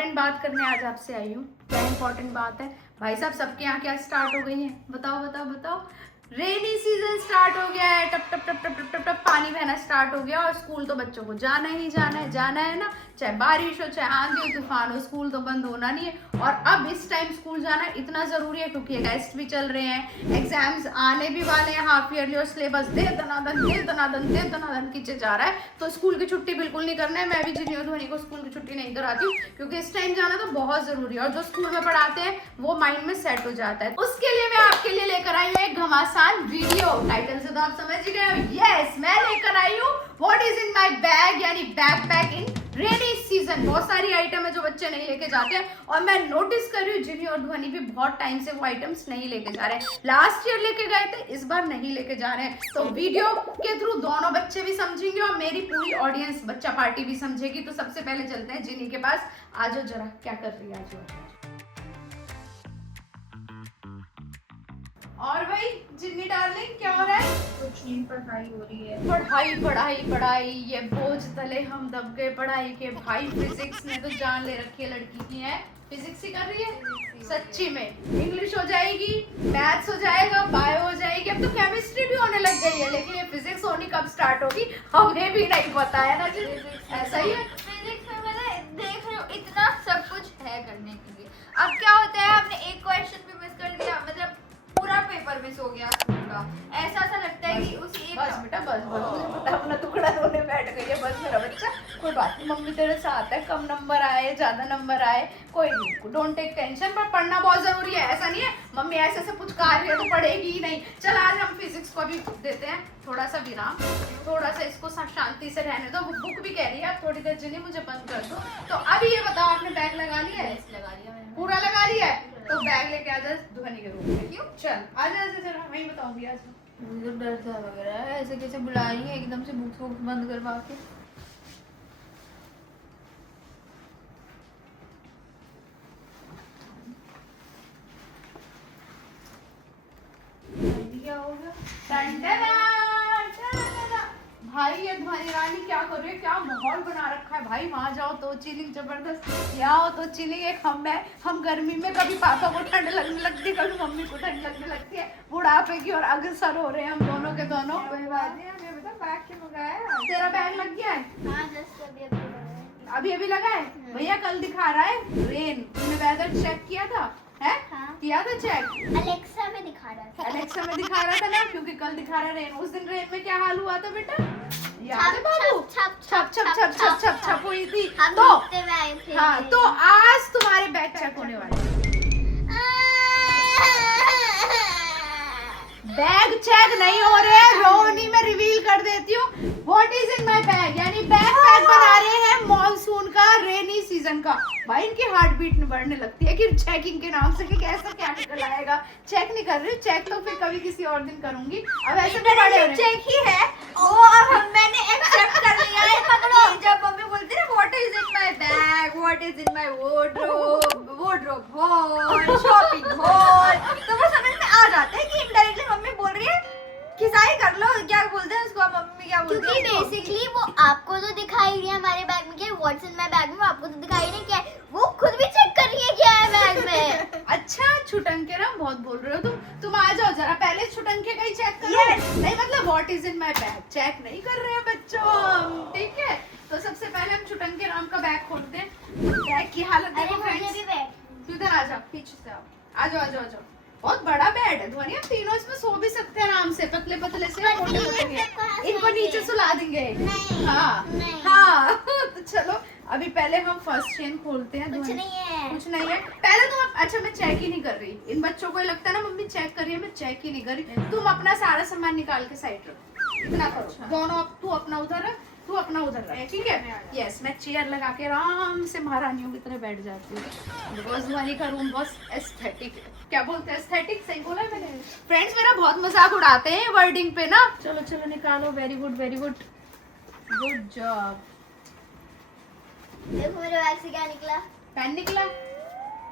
Important बात करने आज आपसे आई हूँ। क्या इम्पोर्टेंट बात है भाई साहब? सबके यहाँ क्या स्टार्ट हो गई है? बताओ बताओ बताओ। रेनी सीजन स्टार्ट हो गया है, टप टप टप टप टप टप टप पानी बहना स्टार्ट हो गया और स्कूल तो बच्चों को जाना ही जाना है ना। चाहे बारिश हो, चाहे आंधी हो, तूफान हो, स्कूल तो बंद होना नहीं है। और अब इस टाइम स्कूल जाना इतना जरूरी है क्योंकि टेस्ट भी चल रहे हैं, एग्जाम्स आने भी वाले हैं, हाफ ईयरली और सिलेबस दे दनादन खींचे जा रहा है। तो स्कूल की छुट्टी बिल्कुल नहीं करना है। मैं भी जिन्हों धोनी को स्कूल की छुट्टी नहीं कराती हूँ क्योंकि इस टाइम जाना तो बहुत जरूरी है और जो स्कूल में पढ़ाते हैं वो माइंड में सेट हो जाता है। उसके लिए मैं आपके लिए लेकर आई हूँ एक घमासान वीडियो। टाइटल से तो आप समझ ही गए। यस, मैं लेकर आई हूँ what is in my bag, यानी बैकपैक इन रेनी सीजन। बहुत सारी आइटम है जो बच्चे नहीं लेके जाते हैं और मैं नोटिस कर रही हूँ जिन्नी और ध्वनि भी बहुत टाइम से वो आइटम्स नहीं लेके जा रहे हैं। लास्ट ईयर लेके गए थे, इस बार नहीं लेके जा रहे हैं। तो वीडियो के थ्रू दोनों बच्चे भी समझेंगे और मेरी पूरी ऑडियंस बच्चा पार्टी भी समझेगी। तो सबसे पहले चलते हैं जिन्नी के पास। आजो जरा, क्या कर रही है आजो। और भाई जिन्नी डार्लिंग क्या हो रहा है? कुछ नहीं, पढ़ाई हो रही है। पढ़ाई पढ़ाई पढ़ाई, ये बोझ तले हम दब गए पढ़ाई के। भाई फिजिक्स ने तो जान ले रखी है लड़की की। है फिजिक्स ही कर रही है सच्ची में। इंग्लिश हो जाएगी, मैथ्स हो जाएगा, बायो हो जाएगी, अब तो केमिस्ट्री भी होने लग गई है। लेकिन ये फिजिक्स होनी कब स्टार्ट होगी हमें भी नहीं पता है ना जी। ऐसा ही है फिजिक्स में मैंने देख रही हूँ इतना सब कुछ है करने के लिए। अब क्या होता है, हमने एक क्वेश्चन भी मिस कर दिया, मतलब पूरा पेपर मिस हो गया पूरा। ऐसा लगता है कि उसी एक बस बेटा बस बस, मुझे पता अपना टुकड़ा रोने बैठ गई है। बस मेरा बच्चा, कोई बात नहीं, मम्मी तेरे साथ है। कम नंबर आए ज्यादा नंबर आए कोई नहीं, डोंट टेक टेंशन। पर पढ़ना बहुत जरूरी है। ऐसा नहीं है मम्मी ऐसे से पुचकार रही है तो पढ़ेगी ही नहीं। चल आज हम फिजिक्स को भी देते हैं थोड़ा सा विराम, थोड़ा सा इसको शांति से रहने दो। बुक भी कह रही है थोड़ी देर जिन्हें मुझे बंद कर दो। तो अभी ये बताओ, आपने बैग लगा लिया है? लगा लिया मैंने। पूरा लगा लिया है? तो बैग लेके आ जा ध्वनि के रूम में। क्यों? चल आजा आजा, जरा वही बताऊंगी आज। मुझे डर सा लग रहा है, ऐसे कैसे बुला रही है एकदम से बुक्स वुक्स बंद करवा के। क्या हो गया? भाई ये ध्वनि रानी क्या कर रही है? क्या माहौल बना रखा है भाई। वहां जाओ तो चिलिंग जबरदस्त, यहाँ आओ तो चिलिंग। एक हम गर्मी में कभी पापा को ठंड लगने लगती है, कभी मम्मी को ठंड लगने लगती है। बुढ़ापे की और अग्रसर हो रहे हैं हम दोनों के दोनों। कोई बात नहीं, हमें बता बैग क्यों मंगाया? तेरा बैग लग गया है? हाँ जस्ट अभी अभी लगा है? भैया कल दिखा रहा है रेन। तुमने वेदर चेक किया था? है? हाँ। किया था चेक? अलेक्सा में दिखा रहा था। अलेक्सा में दिखा रहा था ना, क्योंकि कल दिखा रहा है रेन। उस दिन रेन में क्या हाल हुआ था बेटा? याद है बाबू? छप छप छप छप छप छप हुई थी। तो हाँ, तो आज तुम्हारे बैग चेक होने वाले। बैग चेक नहीं हो रहे हैं, रोनी में रिवील कर देती हूँ what is in my bag. यानी बैग पैक बना रहे हैं मॉनसून का, रेनी सीजन का। भाई इनकी हार्ट बीट बढ़ने लगती है कि चेकिंग के नाम से कि कैसा क्या निकल आएगा। चेक नहीं कर रही, चेक तो फिर कभी किसी और दिन करूंगी। अब ऐसे तो बड़े चेक ही है वो, अब मैंने एक्सेप्ट कर लिया है। पकड़ो, जब मम्मी बोलती है what is in my bag, what is in my wardrobe hall, shopping hall, तो वो समझ में आ जाता है कि इनडायरेक्टली मम्मी बोल रही है खिसाई कर लो। क्या बोलते हैं उसको मम्मी, क्या बोलते हैं? क्योंकि बेसिकली वो आपको तो दिखाई रही है हमारे बैग में क्या है, व्हाट्स इन माय बैग में आपको तो दिखाई नहीं क्या है, वो खुद भी चेक कर रही है क्या है बैग में। अच्छा छुटंके ना बहुत बोल रहे हो तुम आ जाओ जरा, पहले छुटंके का ही चेक करो। नहीं मतलब what is in my bag check नहीं कर रहे हैं बच्चों, ठीक है? तो सबसे पहले हम छुटंके राम का बैग खोलते हैं। बैग की हालत देखो फ्रेंड्स। तू इधर आ जा, पीछे से आओ, आ जाओ आ जाओ आ जाओ। बहुत बड़ा बेड है ध्वनि, हम तीनों इसमें सो भी सकते हैं आराम से, पतले पतले से मोटे मोटे। इनको नीचे सुला देंगे। हाँ हाँ तो चलो अभी पहले हम फर्स्ट चेन खोलते हैं। कुछ नहीं है, कुछ नहीं है। पहले तुम, अच्छा मैं चेक ही नहीं कर रही। इन बच्चों को लगता है ना मम्मी चेक कर रही है, मैं चेक ही नहीं कर रही। तुम अपना सारा सामान निकाल के साइड रखो, इतना करो दोनों। तू अपना उधर रख, तू अपना उधर रख, ठीक है? यस, मैं चेयर लगा के आराम से महारानियों की तरह बैठ जाती हूँ। बिकॉज ध्वनि का रूम बहुत एस्थेटिक है। क्या बोलते हैं, एस्थेटिक? सही बोला है मैंने? फ्रेंड्स मेरा बहुत मजाक उड़ाते हैं वर्डिंग पे ना। चलो चलो निकालो, very good very good, good job. देखो मेरे बैग से क्या निकला। पेन निकला।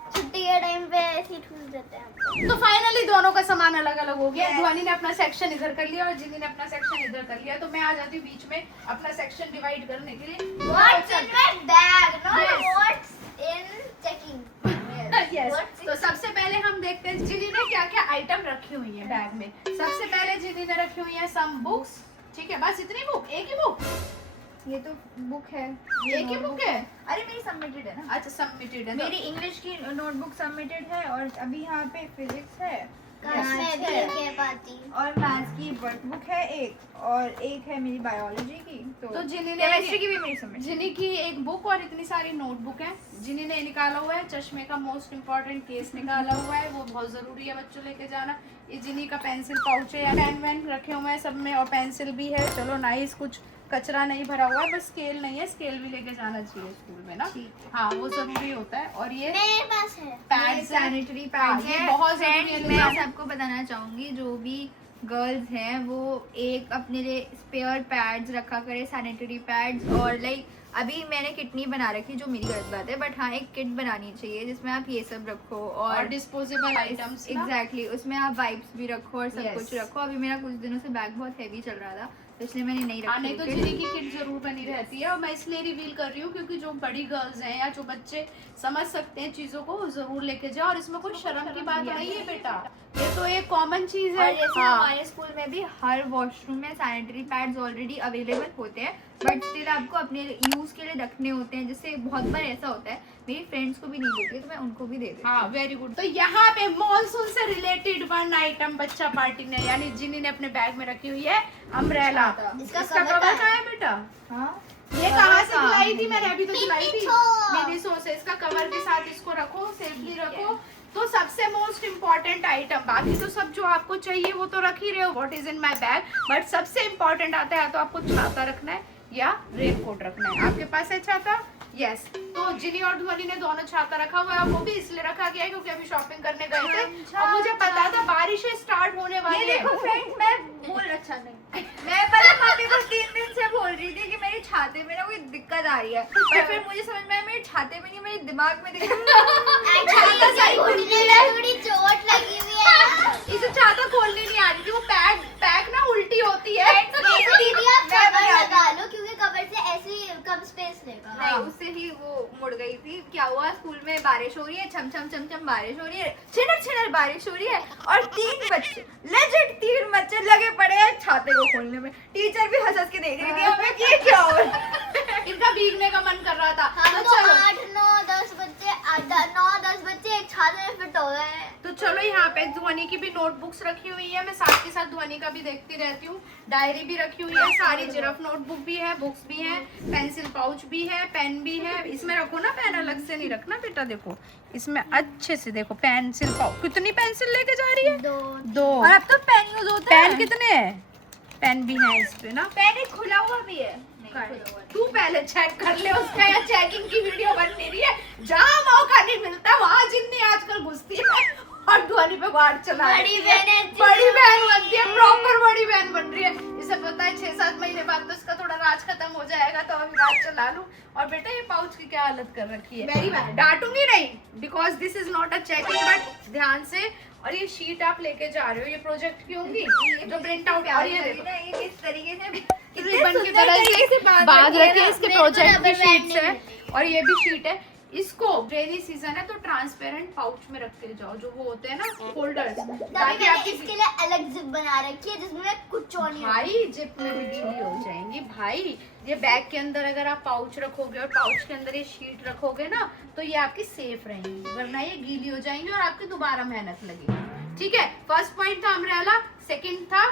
छुट्टी के टाइम पे ऐसे ही ठूस देते हैं। तो फाइनली दोनों का सामान अलग अलग हो गया। ध्वनि ने अपना सेक्शन इधर कर लिया और जिन्नी ने अपना सेक्शन इधर कर लिया। तो मैं आ जाती हूँ बीच में अपना सेक्शन डिवाइड करने के लिए। What's in my bag? Not what's in bag में। सबसे पहले जिनी ने रखी हुई है सम बुक्स, ठीक है, बस इतनी बुक, एक ही बुक, ये तो बुक है, एक ही बुक है। अरे मेरी सबमिटेड है ना। अच्छा सबमिटेड है मेरी इंग्लिश की नोटबुक सबमिटेड है और अभी यहाँ पे फिजिक्स है काश मैं भी है, कह पाती। और मैथ्स की वर्कबुक है एक, और एक है मेरी बायोलॉजी की। तो जिनी ने केमिस्ट्री की भी मेरी सबमिट। जिनी की एक बुक और इतनी सारी नोटबुक है। जिनी ने निकाला हुआ है चश्मे का मोस्ट इम्पोर्टेंट केस निकाला हुआ है, वो बहुत जरूरी है बच्चों लेके जाना। ये जिनी का पेंसिल पाउच है, पेन वेन रखे हुए हैं सब में, और पेंसिल भी है। चलो नाइस, कुछ कचरा नहीं भरा हुआ है, बस स्केल नहीं है, स्केल भी लेके जाना चाहिए स्कूल में ना। हाँ वो जरूरी होता है। और ये मेरे पास है पैड्स है, सैनिटरी पैड्स ये है। बहुत जरूरी है। मैं सबको बताना चाहूंगी जो भी गर्ल्स हैं वो एक अपने लिए स्पेयर पैड्स रखा करे, सैनिटरी पैड्स। और लाइक अभी मैंने किट नहीं बना रखी जो मेरी गलत बात है, बट हाँ एक किट बनानी चाहिए जिसमें आप ये सब रखो और डिस्पोजेबल आइटम्स। एग्जैक्टली उसमें आप वाइप्स भी रखो और सब Yes. कुछ रखो। अभी मेरा कुछ दिनों से बैग बहुत हैवी चल रहा था तो इसलिए मैंने नहीं रखी। नहीं तो जिनी की किट जरूर बनी रहती है, और मैं इसलिए रिवील कर रही हूँ क्योंकि जो बड़ी गर्ल्स हैं या जो बच्चे समझ सकते हैं चीजों को, वो जरूर लेके जाओ। और इसमें कोई शर्म की बात नहीं है बेटा, ये तो एक कॉमन चीज है। और जैसे हाँ। हमारे स्कूल में भी हर वॉशरूम में सैनिटरी पैड्स ऑलरेडी अवेलेबल होते हैं, बट स्टिल आपको अपने यूज के लिए रखने होते हैं। जैसे बहुत बार ऐसा होता है मेरी फ्रेंड्स को भी नहीं देती तो मैं उनको भी दे देती हूँ। हाँ वेरी गुड। तो यहाँ पे मॉनसून से रिलेटेड वन आइटम बच्चा पार्टी ने यानी जिनी ने अपने बैग में रखी हुई है अम्ब्रेला। इसका इसका cover कवर कहाँ कहाँ है बेटा? हाँ ये कहाँ से दिलाई थी मैंने? अभी तो दिलाई थी मिनीसो। मिनीसो से। इसका कवर के साथ इसको रखो, सेफली रखो। तो सबसे मोस्ट इम्पोर्टेंट आइटम, बाकी तो सब जो आपको चाहिए वो तो रख ही रहे हो, what is in my bag, but सबसे इम्पोर्टेंट आता है तो आपको छाता रखना है या रेनकोट रखना है। आपके पास है छाता? यस। तो जिनी और ध्वनि ने दोनों छाता रखा हुआ है, और वो भी इसलिए रखा गया है क्योंकि अभी शॉपिंग करने गए थे और मुझे पता था बारिशें स्टार्ट होने वाली ये है। देखो फ्रेंड्स, मैं बोल अच्छा नहीं, मैं पहले मम्मी को 3 दिन से बोल रही थी कि मेरे छाते में ना कोई दिक्कत आ रही है, पर फिर मुझे समझ में आया मेरे छाते में नहीं मेरे दिमाग में थोड़ी चोट लगी हुई है। इसे छाता खोलनी नहीं आ रही थी, वो पैक ना उल्टी होती है। दीदी आप कवर लगा लो क्योंकि कवर से ऐसे ही कम स्पेस लेगा। नहीं, उससे ही वो मुड़ गई थी। क्या हुआ, स्कूल में बारिश हो रही है, छम छम छम छम बारिश हो रही है, छिनर छिनर बारिश हो रही है, और 3 बच्चे लेजिट 3 बच्चे लगे पड़े हैं छाते को खोलने में। टीचर भी हंस हंस के देख रही थी हमें कि ये क्या हो रहा है। इनका भीगने का मन कर रहा था। हम तो तो चलो 8, 9, 10 बच्चे 9-10 बच्चे एक छाते में फिट हो गए हैं। तो चलो यहाँ पे ध्वनि की भी नोटबुक्स रखी हुई है, मैं साथ के साथ ध्वनि का भी देखती रहती हूँ। डायरी भी रखी हुई है, सारी जिरफ नोटबुक भी है, बुक्स भी है, पेंसिल पाउच भी है, पेन भी है। इसमें रखो ना, पेन अलग से नहीं रखना बेटा। देखो इसमें अच्छे से देखो, पेंसिल पाउच। कितनी पेंसिल लेके जा रही है? 2। और अब तो पेन यूज होता है। पेन कितने है? पेन भी है इस पे ना। पेन एक खुला हुआ भी है। तू पहले चेक कर ले उसका, या चेकिंग की वीडियो बन रही है। जहाँ मौका नहीं मिलता वहाँ जिन्नी आजकल घुसती है और ध्वनि पे बाढ़ चला बड़ी बहन है। बड़ी बहन बनती है, प्रॉपर बड़ी बहन बन रही है। इसे पता है 6-7 महीने बाद तो इसका थोड़ा राज खत्म हो जाएगा, तो अभी राज चला लूं। और बेटा ये पाउच की क्या हालत कर रखी है? Very bad. डांटूंगी नहीं, because this is not a checking, but ध्यान से। और ये शीट आप लेके जा रहे हो, ये प्रोजेक्ट की होंगी जो प्रिंट आउट। और ये देखो ये किस तरीके से रिबन की तरह से बांध रखी है, इसके मेरे को प्रोजेक्ट की रबर बैंड शीट्स है। नहीं और ये भी शीट है। इसको रेनी सीजन है तो ट्रांसपेरेंट पाउच में रख के जाओ, जो वो होते हैं ना होल्डर्स, तभी ताकि मैंने आपकी इसके लिए अलग जिप बना रखी है जिसमें कुछ और नहीं होता। भाई जिप में भी गीली हो जाएंगी भाई। ये बैग के अंदर अगर आप पाउच रखोगे और पाउच के अंदर ये शीट रखोगे ना, तो ये आपकी सेफ रहेंगी, वरना ये गीली हो जाएंगी और आपकी दोबारा मेहनत लगेगी। ठीक है, फर्स्ट पॉइंट था अम्ब्रेला, सेकंड था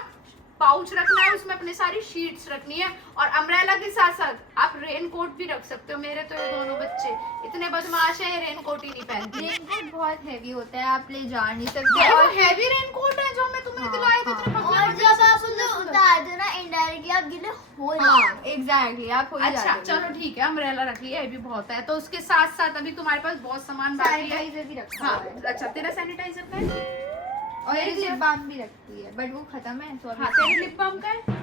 पाउच रखना है, उसमें अपने सारी शीट्स रखनी है। और अम्ब्रेला के साथ साथ आप रेन कोट भी रख सकते हो। मेरे तो ये दोनों बच्चे इतने बदमाश है, रेन कोट ही नहीं पहनते। रेनकोट बहुत हैवी होता है, आप ले जा नहीं सकते। और हैवी रेन कोट है जो मैं तुम्हें दिलाया था तेरे पगला और में। जब आप उसे उतार दो ना इनडायरेक्टली आप गिले हो हाँ जाओगे। एग्जैक्टली, आप हो ही अच्छा जाते हो। चलो ठीक है, अम्ब्रेला रख लिया, ये भी बहुत है। तो उसके साथ साथ अभी तुम्हारे पास बहुत सामान बाकी है। सैनिटाइजर भी रखा हाँ हुआ है अच्छा, तेरा सैनिटाइजर का है? और एक लिप बाम भी रखती है, बट वो खत्म है तो हाँ तेरे लिप बाम का है?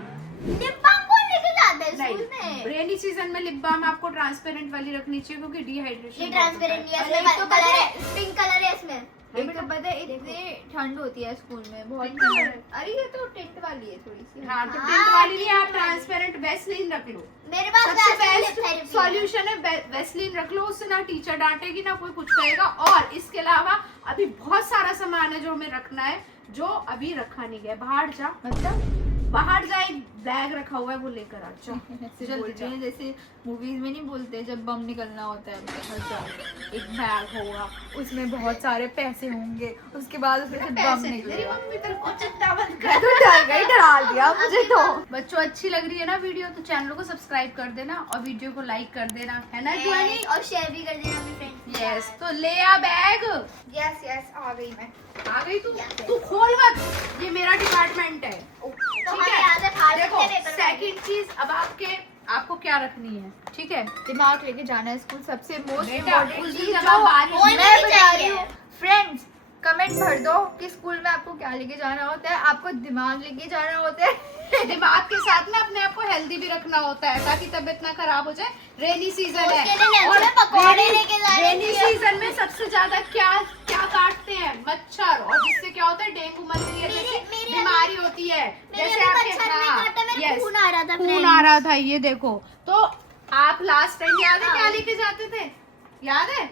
लिप बाम कौन लेके जाता है स्कूल नहीं, में? रेनी सीजन में लिप बाम आपको ट्रांसपेरेंट वाली रखनी चाहिए क्योंकि ये डिहाइड्रेशन ट्रांसपेरेंट नहीं है, और एक इसमें तो कलर पता है, पिंक कलर है इसमें। एक तो पता है इतनी ठंड होती है स्कूल में, बहुत Tint color है? अरे ये तो टेंट वाली है थोड़ी सी। हाँ तो हाँ, टिंट वाली नहीं, आप tint वाली। ट्रांसपेरेंट वेस्लिन रख लो। मेरे पास सबसे वैसलीन बेस्ट थेरेपी है। सॉल्यूशन है वेस्लिन रख लो, उससे ना टीचर डांटेगी ना कोई कुछ कहेगा। और इसके अलावा अभी बहुत सारा सामान है जो हमें रखना है, जो अभी रखा नहीं गया। बाहर जा, मतलब बाहर जा, एक बैग रखा हुआ है वो लेकर आ जा। ऐसे जल्दी बोलते जा। हैं जैसे मूवीज में नहीं बोलते जब बम निकलना होता है बाहर जाओ, एक बैग होगा उसमें बहुत सारे पैसे होंगे, उसके बाद उसमें से बम पैसे तेरी निकलेगा। मम्मी तेरे को चिट्टा बंद मैं कर। तो डर गई, डरा दिया मुझे तो। बच्चों अच्छी लग रही है ना वीडियो तो चैनल को सब्सक्राइब कर देना और वीडियो को लाइक कर देना, है ना जुआनी? और शेयर भी कर देना अपने फ्रेंड्स। यस, तो ले आ बैग। यस यस आ गई मैं। आ गई तू खोल मत, ये मेरा डिपार्टमेंट है। तो ठीक हमें है, याद है फाड़ देखो के पेपर सेकंड चीज, अब आपको क्या रखनी है, ठीक है? दिमाग लेके जाना है स्कूल, सबसे मोस्ट बेटा, इम्पोर्टेंट उस चीज दिन जो जब आप बारिश में मैं भी बता चाहिए। रही हूँ। फ्रेंड्स कमेंट भर दो कि स्कूल में आपको क्या लेके जाना होता है। आपको दिमाग लेके जाना होता है। दिमाग के साथ में अपने आप को हेल्दी भी रखना होता है ताकि तबीयत ना खराब हो जाए। रेनी सीजन है उसके लिए लंच में पकौड़े लेके जाने रेनी चाहिए। सीजन में सबसे ज्यादा क्या क्या काटते हैं? मच्छर, और जिससे क्या होता है डेंगू मलेरिया जैसी मेरे बीमारी होती है। मेरे जैसे अभी आपके मच्छर नहीं काटा, मेरे yes, खून आ रहा था खून friends। आ रहा था। ये देखो, तो आप लास्ट टाइम याद है क्या लेके जाते थे? याद है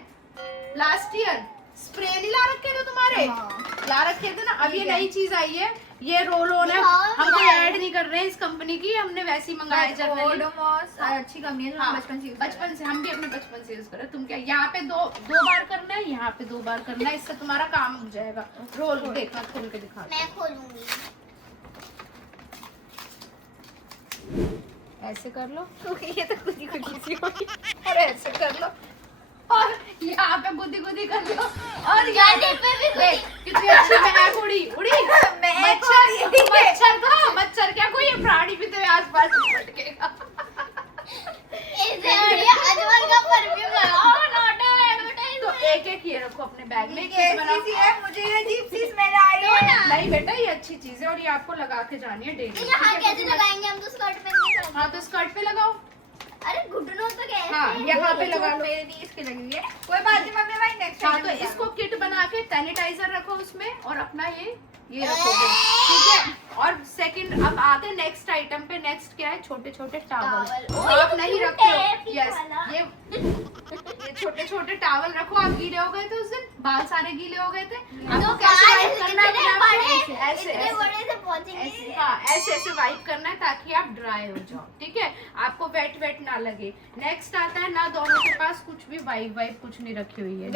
लास्ट ईयर स्प्रे नहीं ला रखे थे तुम्हारे? हाँ। ला रखे थे ना। अब ये ठीक है। नई चीज आई है, ये रोल ऑन है। हाँ, हम कोई हाँ। ऐड नहीं कर रहे हैं इस कंपनी की, हमने वैसी मंगाई है जनरली। ओडोमॉस अच्छी कंपनी है जो हम बचपन से use कर रहे हैं। बचपन से हम भी अपने बचपन से यूज कर रहे हैं। तुम क्या यहाँ पे दो बार करना है, यहाँ पे 2 बार करना है, इससे तुम्हारा काम हो जाएगा। रोल देखना, खोल के दिखा। मैं खोलूंगी। ऐसे कर लो ये तो खुद ही सी होगी। और ऐसे कर लो और यहाँ पे गुदी गुदी कर लो और यहाँ गाने पे भी गुदी। देख, कितनी अच्छी महक उड़ी उड़ी। महक मच्छर उड़ी। मच्छर था, मच्छर क्या कोई प्राणी भी तेरे आसपास भटकेगा। इसे बढ़िया अजमल का परफ्यूम लगाओ, नॉट एडवर्टाइज। तो एक ये रखो अपने बैग में, ये किट बनाओ। ऐसी सी है, मुझे ये अजीब सी स्मेल आ रही है। नहीं बेटा, ये अच्छी चीज है और ये आपको लगा के जानी है डेली। यहाँ कैसे लगाएंगे हम? तो स्कर्ट पहन के हाँ, तो स्कर्ट पे लगाओ। अरे घुटनों पे कैसे? हाँ, यहाँ पे लगा लो। मेरे लिए इसकी लगी हुई है। कोई बात नहीं मम्मी, भाई नेक्स्ट हाँ, तो इसको किट बना के सैनिटाइजर रखो उसमें और अपना ये रखोगे, ठीक है? और सेकंड, अब आते हैं नेक्स्ट आइटम पे। नेक्स्ट क्या है? छोटे छोटे टावल। टावल। आप ओ, ये तो नहीं cute रखते है, हो? pink यस, वाला। ये छोटे छोटे टावल रखो। आप गीले हो गए थे उस दिन, बाल सारे गीले हो गए थे। आपको तो कैसे बाल वाइप करना है इतने अपने आप को? बड़े, ऐसे इतने ऐसे बड़े से पहुंचेंगे। ऐसे, हाँ, ऐसे ऐसे वाइप करना है ताकि आप ड्राई हो जाओ, ठीक है? आपको वेट ना लगे। नेक्स्ट आता है ना, दोनों के पास कुछ भी वाइप कुछ नहीं रखी हुई है।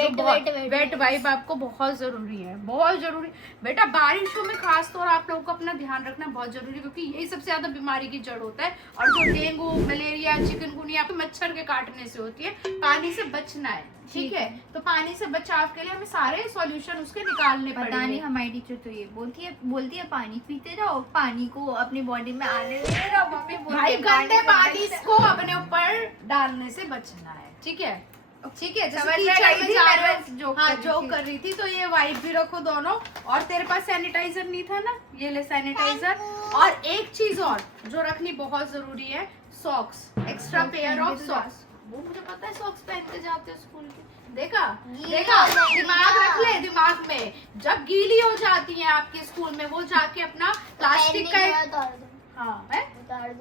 वेट वाइप आपको बहुत जरूरी है, बहुत जरूरी बेटा। बारिशों में खास तौर आप लोगों को अपना ध्यान रखना बहुत जरूरी है क्योंकि यही सबसे ज्यादा बीमारी की जड़ होता है। और जो डेंगू मलेरिया चिकनगुनिया मच्छर के काटने से होती है। पानी से बचना है, ठीक है? तो पानी से बचाव के लिए हमें सारे सॉल्यूशन उसके निकालने पता पड़ेंगे। नहीं हमारी टीचर तो ये बोलती है पानी पीते रहो, पानी को अपनी बॉडी में आने देते रहो। मम्मी बोलती भाई है गंदे पानी से- को अपने ऊपर डालने से बचना है, ठीक है? ठीक है, जैसे समझ में कीचड़ आई में थी, जा मैं रहे हो। बस joke हाँ, कर रही जोक थी। कर रही थी। तो ये वाइप भी रखो दोनों। और तेरे पास सैनिटाइजर नहीं था ना, ये ले सैनिटाइजर। और एक चीज और जो रखनी बहुत जरूरी है, सॉक्स, एक्स्ट्रा Socks पेयर पहन ऑफ के तो सॉक्स। वो मुझे पता है, सॉक्स पहनते जाते हो स्कूल के। देखा गीली देखा, हो जाएगी दिमाग ना। रख ले दिमाग में। जब गीली हो जाती है आपके स्कूल में, वो जाके अपना प्लास्टिक का एक- हाँ है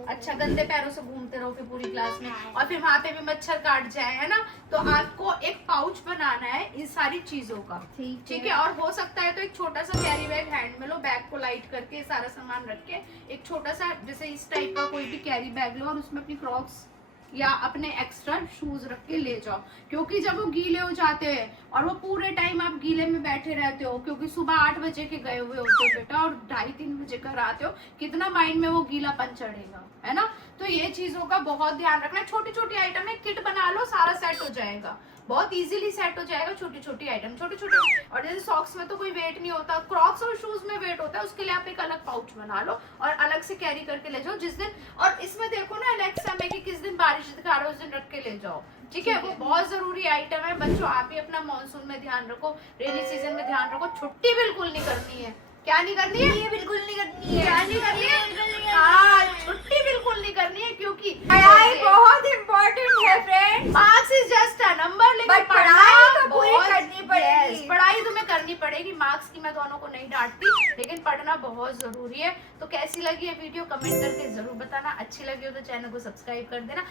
अच्छा, गंदे पैरों से घूमते रहो फिर पूरी क्लास में, और फिर वहाँ पे भी मच्छर काट जाए, है ना? तो आपको एक पाउच बनाना है इन सारी चीजों का, ठीक है? और हो सकता है तो एक छोटा सा कैरी बैग हैंड में लो, बैग को लाइट करके सारा सामान रख के एक छोटा सा जैसे इस टाइप का कोई भी कैरी बैग लो और उसमें अपनी क्रॉक्स या अपने एक्स्ट्रा शूज रख के ले जाओ। क्योंकि जब वो गीले हो जाते हैं और वो पूरे टाइम आप गीले में बैठे रहते हो, क्योंकि सुबह 8 बजे के गए हुए होते हो बेटा और 2:30-3 बजे घर आते हो, कितना माइंड में वो गीलापन चढ़ेगा, है ना? तो ये चीजों का बहुत ध्यान रखना। छोटी छोटी आइटम है, किट बना लो, सारा सेट हो जाएगा, बहुत इजीली सेट हो जाएगा। छोटी छोटी आइटम, छोटे छोटे। और जैसे सॉक्स में तो कोई वेट नहीं होता, क्रॉक्स और शूज में वेट होता है, उसके लिए आप एक अलग पाउच बना लो और अलग से कैरी करके ले जाओ जिस दिन। और इसमें देखो ना नेक्स्ट में कि किस दिन बारिश दिखा रहा है उस दिन रख के ले जाओ, ठीक है? वो बहुत जरूरी आइटम है। बच्चों आप भी अपना मॉनसून में ध्यान रखो, रेनी सीजन में ध्यान रखो। छुट्टी बिल्कुल नहीं करनी है। क्या नहीं करनी है? ये बिल्कुल नहीं करनी है। क्या नहीं करनी है? हाँ, छुट्टी बिल्कुल नहीं करनी है क्योंकि पढ़ाई बहुत इम्पोर्टेंट है friends. Marks is just a number, लेकिन But पढ़ाई तो पूरी करनी पड़ेगी। Yes, पढ़ाई तुम्हें करनी पड़ेगी। मार्क्स की मैं दोनों को नहीं डांटती, लेकिन पढ़ना बहुत जरूरी है। तो कैसी लगी ये वीडियो कमेंट करके जरूर बताना। अच्छी लगी हो तो चैनल को सब्सक्राइब कर देना।